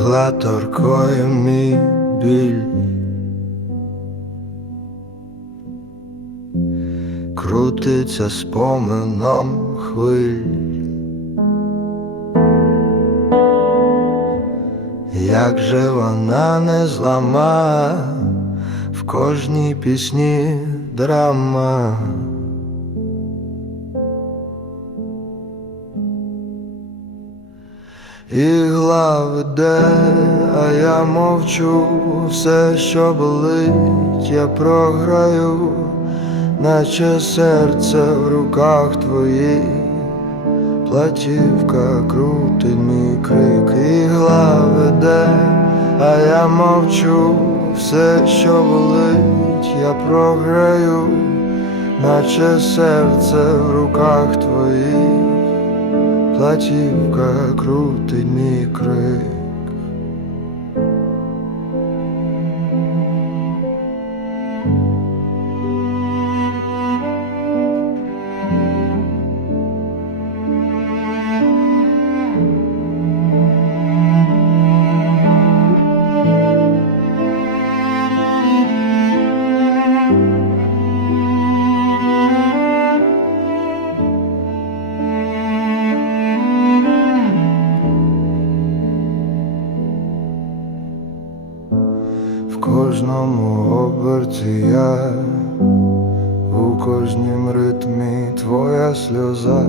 каторкою мій біль. Крутиться спомином хвиль. Як же вона не злама, в кожній пісні драма. Ігла веде, а я мовчу, все, що болить, я програю, наче серце в руках твоїх, платівка крутить мій крик, ігла веде, а я мовчу, все, що болить, я програю, наче серце в руках твоїх. Платівка крутить мій крик. Кожному оберті я, у кожнім ритмі твоя сльоза,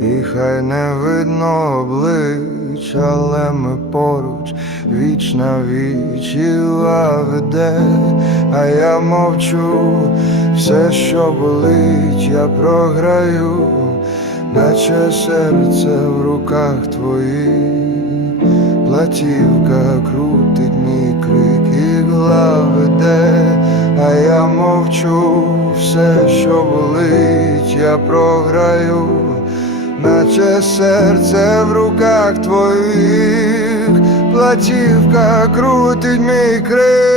і хай не видно облич, але ми поруч віч на віч Іла веде, а я мовчу, все, що болить, я програю, наче серце в руках твоїх. Платівка крутить мій веде, а я мовчу, все, що болить, я програю, наче серце в руках твоїх, платівка крутить мій крик,